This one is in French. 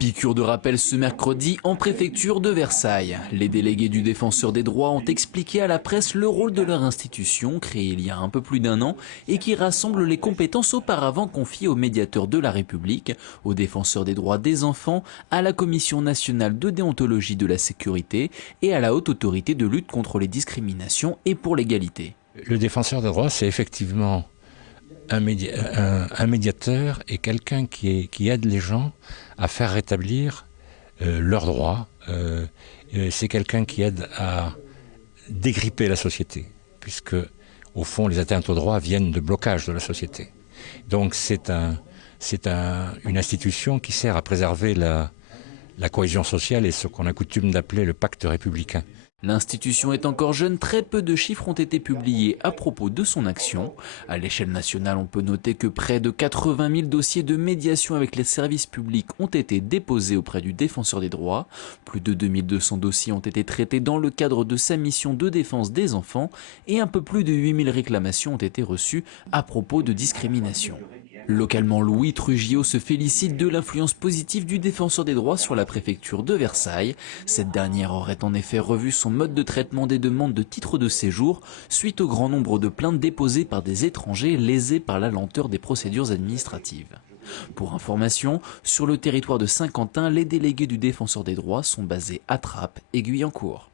Piqûre de rappel ce mercredi en préfecture de Versailles. Les délégués du Défenseur des droits ont expliqué à la presse le rôle de leur institution, créée il y a un peu plus d'un an, et qui rassemble les compétences auparavant confiées aux médiateurs de la République, au Défenseur des droits des enfants, à la Commission nationale de déontologie de la sécurité et à la Haute Autorité de lutte contre les discriminations et pour l'égalité. Le Défenseur des droits, c'est effectivement un médiateur et quelqu'un qui aide les gens à faire rétablir leurs droits. C'est quelqu'un qui aide à dégripper la société, puisque au fond les atteintes aux droits viennent de blocage de la société. Donc c'est une institution qui sert à préserver la cohésion sociale et ce qu'on a coutume d'appeler le pacte républicain. L'institution est encore jeune, très peu de chiffres ont été publiés à propos de son action. À l'échelle nationale, on peut noter que près de 80 000 dossiers de médiation avec les services publics ont été déposés auprès du Défenseur des droits. Plus de 2200 dossiers ont été traités dans le cadre de sa mission de défense des enfants et un peu plus de 8000 réclamations ont été reçues à propos de discrimination. Localement, Louis Trujillo se félicite de l'influence positive du Défenseur des droits sur la préfecture de Versailles. Cette dernière aurait en effet revu son mode de traitement des demandes de titre de séjour suite au grand nombre de plaintes déposées par des étrangers lésés par la lenteur des procédures administratives. Pour information, sur le territoire de Saint-Quentin, les délégués du Défenseur des droits sont basés à Trappes et Guyancourt.